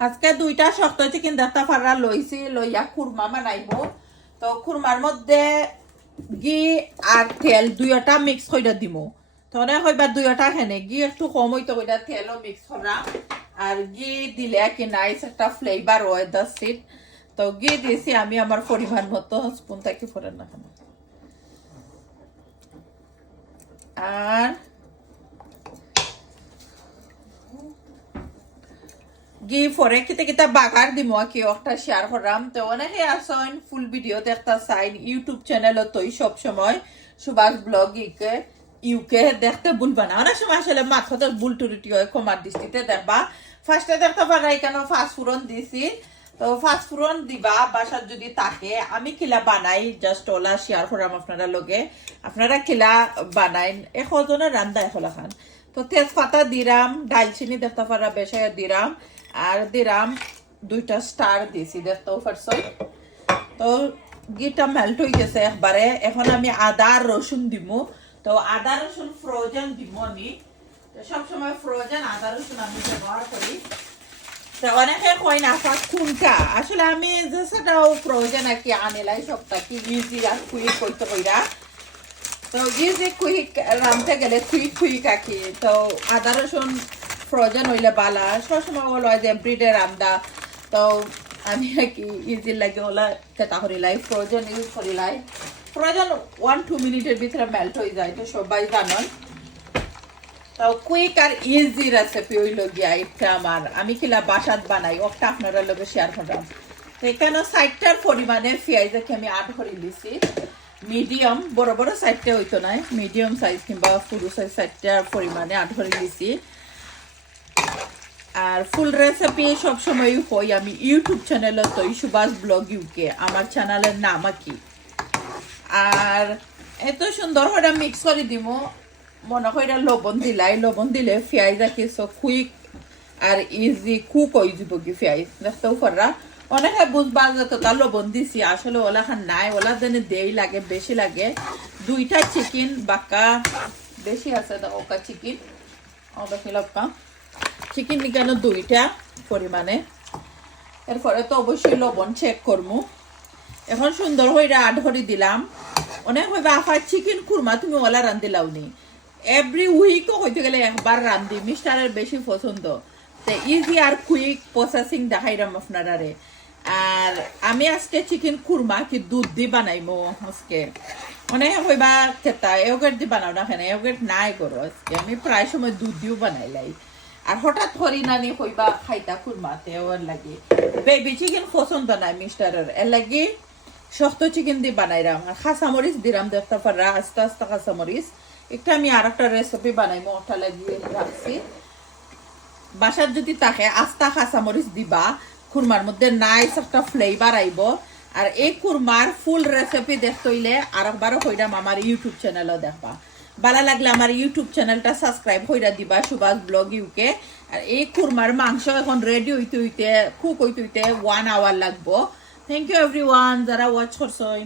আজকে দুইটা শক্ত চিকেন দেখতে পারা লইছি লইয়া খুরমা বানাইবো। তো খুরমার মধ্যে ঘি আর তেল দুইটা মিক্স করে দিমু। তখন হইবা দুইটা খেনে ঘি একটু কম হইতো ওইটা তেলও মিক্স করা। আর ঘি দিলে কি নাইস একটা ফ্লেভার হয় দাসিট। তো ঘি দিয়েছি আমি আমার পরিমাণ মতো স্পুন থেকে ফোরেন না কেন। আর ঘি ফরে কিতে কিতা বাগার দিম কি একটা শেয়ার করাম। তো অনেকে আসেন ফুল ভিডিও দেখতা চাইন ইউটিউব চ্যানেল তৈ সব সময় সুভাষ ব্লগ ইউকে দেখতে ভুলবা না। অনেক সময় আসলে মাথাতে ভুল টুরুটি হয়, ক্ষমার দৃষ্টিতে দেখবা। ফার্স্টে দেখতে পারা এখানে ফাঁসফুরন দিছি। তো ফাঁসফুরন দিবা বাসার যদি থাকে, আমি কিলা বানাই জাস্ট ওলা শেয়ার করাম আপনারা লগে। আপনারা কিলা বানাইন এজনের রান্দা এখলা খান। তো তেজপাতা দিরাম, ডালচিনি দেখতে পারা বেশি দিরাম, আর দিরাম দুইটা স্টার দিছি দেখতেও পারছো। তো ঘিটা মেল্ট হয়ে গেছে একবারে। এখন আমি আদা আর রসুন দিমু। তো আদা রসুন ফ্রোজেন দিব আমি। সবসময় ফ্রোজেন আদা রসুন আমি ব্যবহার করি। তো অনেকে কয় না খুনকা, আসলে আমি যেটাও ফ্রোজেন আর কি আনিলাই সবটা কি ইজি আর কুইক করতে কইরা। তো ইজি কুইক রাঁধতে গেলে কুইক আঁকি। তো আদা রসুন ফ্রোজেন হইলে বালা সবসময় বলা হয় যে ব্রিডের রান্দা। তো আমি আর কি ইজি লাগে ওলা কেটা করিলাই ফ্রোজেন ইউজ করিলাই। ফ্রোজেন 1-2 মিনিটের ভিতরে মেল্ট হয়ে যায়, তো সবাই জানেন। তো কুইক আর ইজি রেসিপি হইল গিয়া এটা আমার, আমি কিলা বাসাত বানাই ওটা আপনারা লগে শেয়ার করলাম। তো এখানে 60টার পরিমাণে পেঁয়াজকে আমি আট করে দিছি। মিডিয়াম বড় বড় সাইজটা হইতো না, মিডিয়াম সাইজ কিংবা পুরো সাইজ 60টার পরিমাণে আট করে দিছি। আর ফুল রেসিপি সবসময় হই আমি ইউটিউব চ্যানেলে তো সুভাষ ব্লগ ইউকে আমার চ্যানেলের নাম কি। আর এত সুন্দর করে মিক্স করে দিব। মনে করি লবণ দিলাই, লবণ দিলে পেঁয়াজ কিছু কুইক আর ইজি কুক হয়ে যাব কি পেঁয়াজ দেখতেও পারা। অনেকে বুঝবা যে তো তার লবণ দিছি, আসলে ওলা খান নাই, ওলা যেন দেই লাগে বেশি লাগে। দুইটা চিকেন বাক্কা বেশি আছে ওকা চিকেন ওকা চিকেন কেন দুইটা পরিমাণে। এরপরে তো অবশ্যই লবণ চেক করবো। এখন সুন্দর হয়ে আড করে দিলাম। অনেক হইবা আফার চিকেন খুরমা তুমি ওলা রান্ধিলাও নি, এভরি উইকও হইতে গেলে একবার রান্ধি, মিস্টারের বেশি পছন্দ। তো ইজি আর কুইক প্রসেসিং দেখাইলাম আপনারা। আর আমি আজকে চিকেন খুরমা কি দুধ দিয়ে বানাইমো আজকে। অনেক হইবা খেতা এগেট দিয়ে বানাও না কেন, এগেট নাই করো আজকে আমি প্রায় সময় দুধ দিয়েও বানাইলাই। আর হঠাৎ হরি নানি হইবা খাইতা খুরমাতে ওর লাগে বেবি চিকেন পছন্দ নাই মিস্টারের, এর লাগে শক্ত চিকেন দিয়ে বানাইলাম। আর খাসামরিচ দিলাম দেখতে পারা আস্তে আস্তে খাসামরিচ। একটা আমি আর একটা রেসিপি বানাইবো ওটা লাগিয়ে রাখছি। বাসার যদি থাকে আস্তা কাঁচামরিচ দিবা, খুরমার মধ্যে নাইস একটা ফ্লেভার আইব। আর এই খুরমার ফুল রেসিপি দেখতে হইলে আরেকবারও হইরাম আমার ইউটিউব চ্যানেলও দেখবা। ভালো লাগলে আমার ইউটিউব চ্যানেলটা সাবস্ক্রাইব হইরা দিবা সুভাষ ব্লগ ইউকে। আর এই খুরমার মাংস এখন রেডি হইতে কুক হইতে 1 আওয়ার লাগবো। থ্যাংক ইউ এভরিওয়ান যারা ওয়াচ করছেন।